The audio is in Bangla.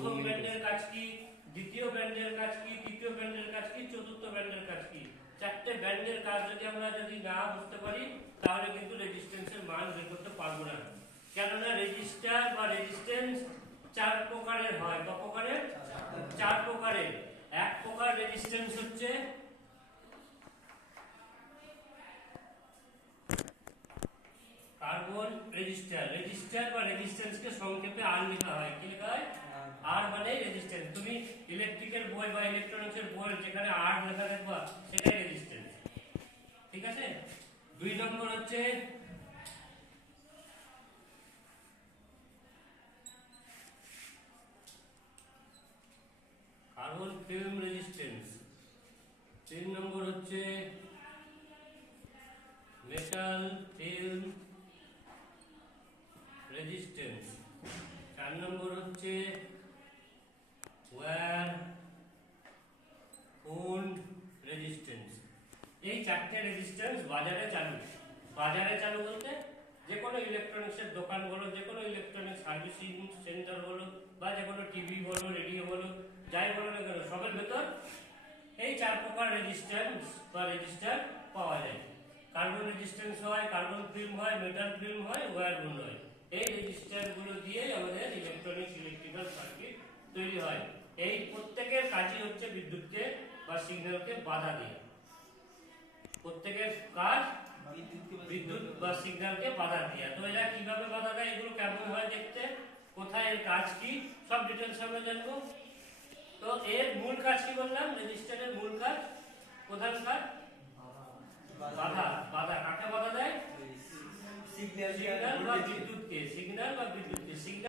প্রথম ব্যান্ডের কাজ কি, দ্বিতীয় ব্যান্ডের কাজ কি, তৃতীয় ব্যান্ডের কাজ কি, চতুর্থ ব্যান্ডের কাজ কি, চারটে ব্যান্ডের কাজ যদি আমরা না বুঝতে পারি তাহলে কিন্তু রেজিস্ট্যান্সের মান বের করতে পারবো না। কেননা রেজিস্টার বা রেজিস্ট্যান্স চার প্রকারের হয়। কত প্রকারের? চার প্রকারের। এক প্রকার রেজিস্ট্যান্স হচ্ছে কার্বন রেজিস্টার। রেজিস্টার বা রেজিস্ট্যান্সকে সংক্ষেপে আর লেখা হয়। কি লেখা হয়? আর মানে রেজিস্ট্যান্স। তুমি ইলেকট্রিক্যাল বই বা ইলেকট্রনিক্সের বই যেখানে আর লেখা দেখবা সেটাই রেজিস্ট্যান্স। ঠিক আছে? দুই নম্বর হচ্ছে কার্বন ফিল্ম রেজিস্ট্যান্স। তিন নম্বর হচ্ছে মেটাল ফিল্ম রেজিস্ট্যান্স। চার নম্বর হচ্ছে ওয়্যার ওন্ড রেজিস্ট্যান্স। এই চারটে রেজিস্ট্যান্স বাজারে চালু। বাজারে চালু বলতে যে কোনো ইলেকট্রনিক্সের দোকান বলো, যে কোনো ইলেকট্রনিক সার্ভিসিং সেন্টার বলো, বা যে কোনো টিভি বলো, রেডিও বলো, যাই বলো না কেন সবের ভেতর এই চার প্রকার রেজিস্ট্যান্স বা রেজিস্টার পাওয়া যায়। কার্বন রেজিস্ট্যান্স হয়, কার্বন ফিল্ম হয়, মেটাল ফিল্ম হয়, ওয়্যার ওন্ড হয়। এই রেজিস্টার গুলো দিয়ে আমাদের ইলেকট্রনিক্স ইলেকট্রিক্যাল সার্কিট তৈরি হয়। এই প্রত্যেকের কাজই হচ্ছে বিদ্যুৎকে বা সিগন্যালকে বাধা দেওয়া। প্রত্যেকের কাজ বিদ্যুৎ বা সিগন্যালকে বাধা দেওয়া। তো এরা কিভাবে বাধা দেয়, এগুলো কেমন হয় দেখতে, কোথায় এর কাজ কি, সব ডিটেলস আমরা জানবো। তো এর মূল কাজ কি বললাম? রেজিস্টারের মূল কাজ, প্রধান কাজ বাধা। বাধা কাকে বাধা দেয়? সিগন্যাল বা বিদ্যুৎকে। সিগন্যাল বা বিদ্যুৎ